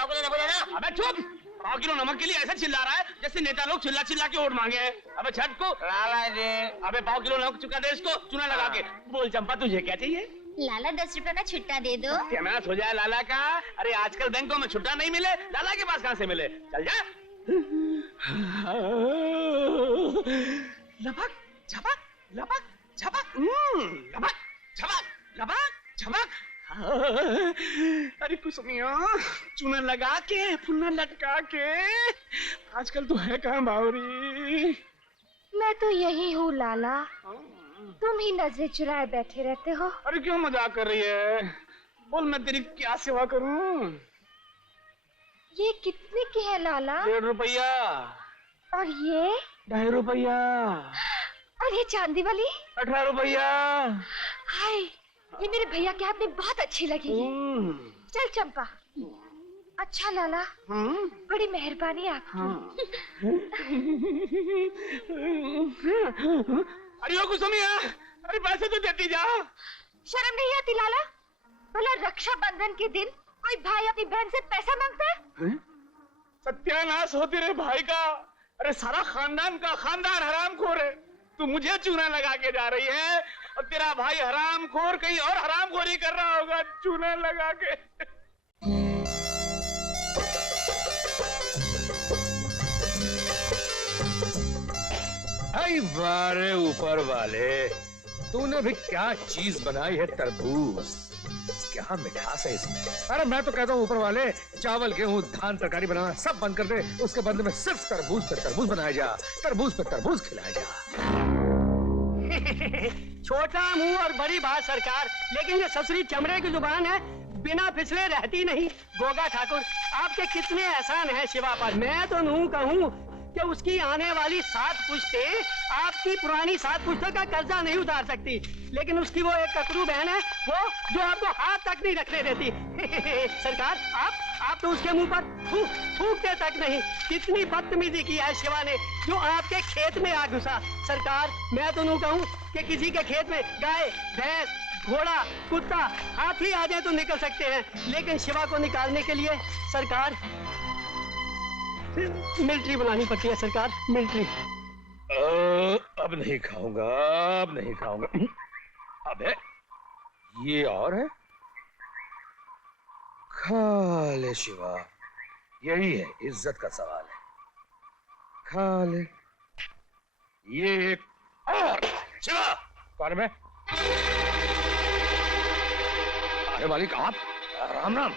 पाव kilo नमक देना। अबे चुप, पाव किलो नमक के लिए ऐसा चिल्ला रहा है जैसे नेता लोग चिल्ला चिल्ला के वोट मांगे हैं। अबे छठ को लाला जी। अबे पाव किलो नमक चुका दे इसको, चूना लगा के। बोल चंपा तुझे क्या चाहिए? लाला 10 रुपए का छुट्टा दे दो। क्या मैच हो जाए लाला का? अरे आजकल बैंकों में छुट्टा नहीं मिले, लाला के पास कहाँ से मिले? चल जा। लपक झपक लपक झपक लपक झपक लपक झपक। अरे कुसुमिया, चूना लगा के फुन्ना लटका के, आजकल तो है कहाँ बावरी? मैं तो यही हूँ लाला, तुम ही नजरें चुराए बैठे रहते हो। अरे क्यों मजाक कर रही है? बोल मैं तेरी क्या सेवा करूं? ये कितने की है लाला? 1.5 रुपया। और ये 2.5 रुपया। और ये चांदी वाली 18 रुपया। हाय, ये मेरे भैया के हाथ में बहुत अच्छी लगी। चल चंपा। अच्छा लाला, बड़ी मेहरबानी आपकी। अरे ओ कुसुमिया, अरे पैसे तो देती जाओ। शर्म नहीं आती लाला? भला रक्षाबंधन के दिन कोई भाई अपनी बहन से पैसा मांगता है? सत्यानाश हो तेरे भाई का। अरे सारा खानदान का खानदान हरामखोर है। तू मुझे चूना लगा के जा रही है और तेरा भाई हरामखोर कहीं और हरामखोरी कर रहा होगा चूना लगा के। आई बारे ऊपर वाले, तूने भी क्या चीज बनाई है? तरबूज। क्या मिठास है इसमें। अरे मैं तो कहता हूँ ऊपर वाले, चावल गेहूं धान तरकारी बनाना सब बंद कर दे, उसके बदले में सिर्फ तरबूज पे तरबूज बनाया जा, तरबूज पे तरबूज खिलाया जा। छोटा मुंह और बड़ी बात सरकार, लेकिन ये ससुरी चमड़े की जुबान है, बिना फिसले रहती नहीं। गोगा ठाकुर, आपके कितने एहसान हैं शिवा पर। मैं तो यूं कहूँ कि उसकी आने वाली 7 पुश्तें आपकी पुरानी 7 पुश्तों का कर्जा नहीं उतार सकती, लेकिन उसकी वो एक ककरू बहन है, वो जो आपको हाथ तक नहीं रखने देती। सरकार, आप तो उसके मुंह पर थूकते तक नहीं। कितनी बदतमीजी की है शिवा ने, जो आपके खेत में आ घुसा। सरकार, मैं तो यूं कहूँ कि किसी के खेत में गाय, भैंस, घोड़ा, कुत्ता, हाथी आ जाए तो निकल सकते हैं, लेकिन शिवा को निकालने के लिए सरकार मिलिट्री बुलानी पड़ती है। सरकार, मिलिट्री। अब नहीं खाऊंगा, अब नहीं खाऊंगा। अबे ये और है, खा ले शिवा, यही है इज्जत का सवाल है। खा ले ये एक और। शिवा कौन में? अरे मालिक आप, राम राम,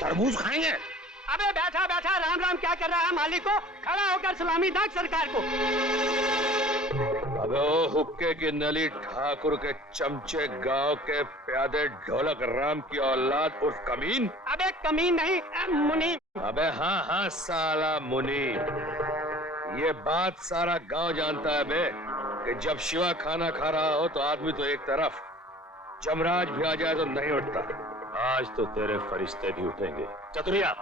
तरबूज खाएंगे? अबे बैठा बैठा राम राम क्या कर रहा है? मालिक को खड़ा होकर सलामी दाग सरकार को। अबे ओ हुक्के की नली ठाकुर के चमचे, गांव के प्यादे ढोलक राम की औलाद उर्फ कमीन। अबे कमीन नहीं, मुनी। अबे हाँ हाँ साला मुनी, ये बात सारा गांव जानता है बे कि जब शिवा खाना खा रहा हो तो आदमी तो एक तरफ, जमराज भी आ जाए तो नहीं उठता। आज तो तेरे फरिश्ते भी उठेंगे। चतुरिया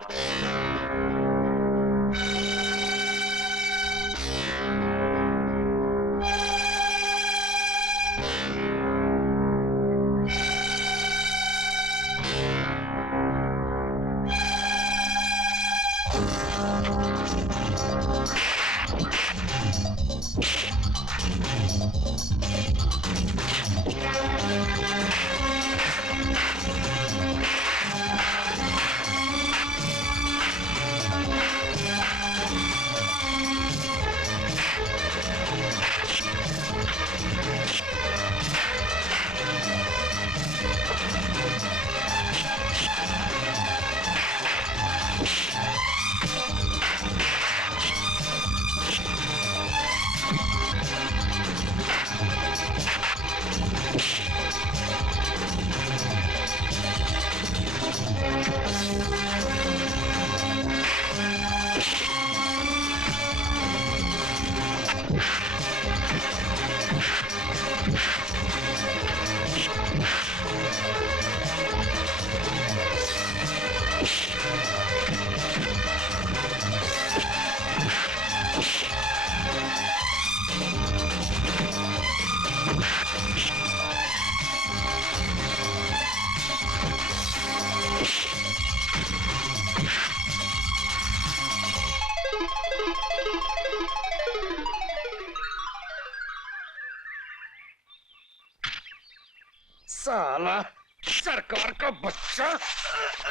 साला सरकार का बच्चा।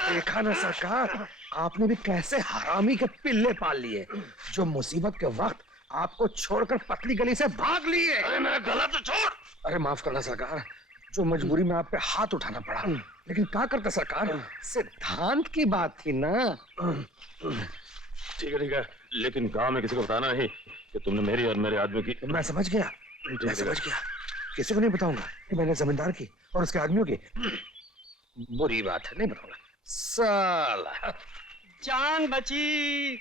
देखा ना सरकार, आपने भी कैसे हरामी के पिल्ले पाल लिए जो मुसीबत के वक्त आपको छोड़कर पतली गली से भाग लिए। अरे मेरा गला तो छोड़। अरे माफ करना सरकार, जो मजबूरी में आप पे हाथ उठाना पड़ा, लेकिन क्या करता सरकार, सिद्धांत की बात थी ना। ठीक है, लेकिन गांव में किसी को बताना नहीं कि तुमने मेरी और मेरे आदमी की। मैं समझ गया, किसी को नहीं बताऊंगा कि मैंने जमींदार की और उसके आदमियों की। बुरी बात है, नहीं बताऊंगा। साला जान बची,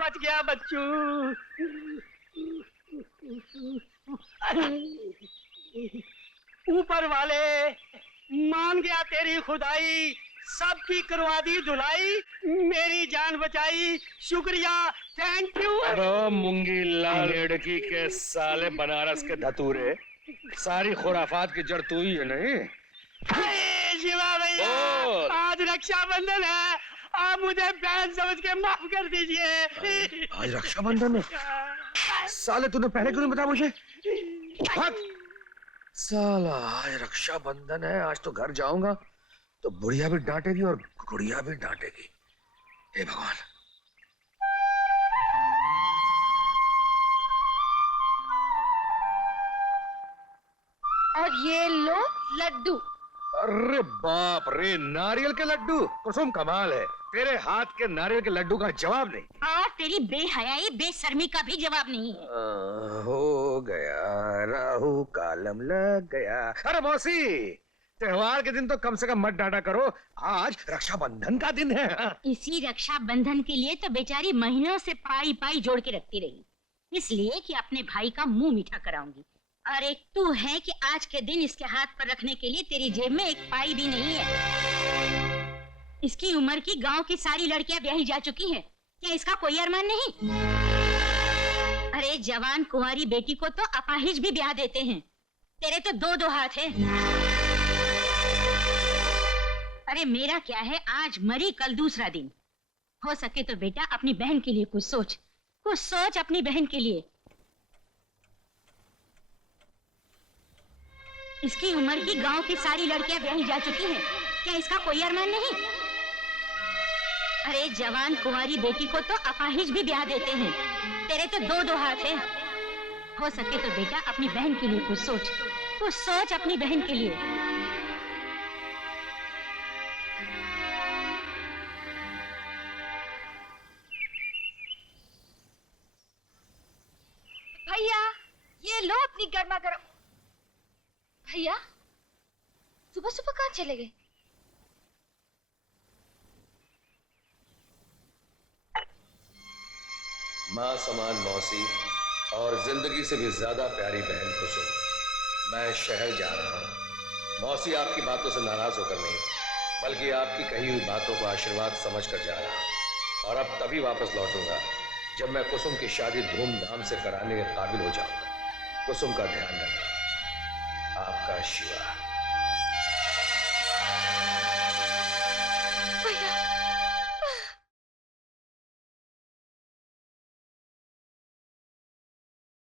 बच गया बच्चू। ऊपर वाले, मान गया तेरी खुदाई, सबकी करवा दी धुलाई, मेरी जान बचाई, शुक्रिया, थैंक यू। अरे मूंगी लाल लड़की के साले बनारस के धतूरे, सारी खुराफात की जड़ तू ही है नहीं। शिवा भैया, आज रक्षाबंधन है, आप मुझे बहन समझ के माफ कर दीजिए। आज रक्षाबंधन है? साले तूने पहले क्यों नहीं बताया मुझे? भाग! साला आज रक्षाबंधन है, आज तो घर जाऊंगा तो बुढ़िया भी डांटेगी और गुड़िया भी डांटेगी। हे भगवान। और ये लो लड्डू। अरे बाप रे, नारियल के लड्डू। कुसुम कमाल है, तेरे हाथ के नारियल के लड्डू का जवाब नहीं। और तेरी बेहयाई बेशर्मी का भी जवाब नहीं है। हो गया, राहु कालम लग गया। अरे मौसी, त्योहार के दिन तो कम से कम मत डांटा करो, आज रक्षाबंधन का दिन है। इसी रक्षाबंधन के लिए तो बेचारी महीनों से पाई पाई जोड़ के रखती रही, इसलिए कि अपने भाई का मुंह मीठा कराऊंगी। और एक तू है कि आज के दिन इसके हाथ पर रखने के लिए तेरी जेब में एक पाई भी नहीं है। इसकी उम्र की गांव की सारी लड़कियां ब्याही जा चुकी हैं, क्या इसका कोई अरमान नहीं? अरे जवान कुंवारी बेटी को तो अपाहिज भी ब्याह देते हैं, तेरे तो दो दो हाथ है। अरे मेरा क्या है, आज मरी कल दूसरा दिन। हो सके तो बेटा अपनी बहन के लिए कुछ सोच अपनी बहन के लिए। इसकी उम्र की गांव की सारी लड़कियां ब्याही जा चुकी हैं, क्या इसका कोई अरमान नहीं? अरे जवान कुंवारी बेटी को तो अपाहिज भी ब्याह देते हैं, तेरे तो दो दो हाथ है। हो सके तो बेटा अपनी बहन के लिए कुछ सोच अपनी बहन के लिए। भैया ये लो अपनी गर्मा गर्म। भैया सुबह सुबह कहाँ चले गए? माँ समान मौसी और जिंदगी से भी ज्यादा प्यारी बहन कुसुम, मैं शहर जा रहा हूँ। मौसी आपकी बातों से नाराज होकर नहीं, बल्कि आपकी कही हुई बातों को आशीर्वाद समझकर जा रहा हूँ। और अब तभी वापस लौटूंगा जब मैं कुसुम की शादी धूमधाम से कराने के काबिल हो जाऊंगा। कुसुम का ध्यान रखना, आपका शिवा।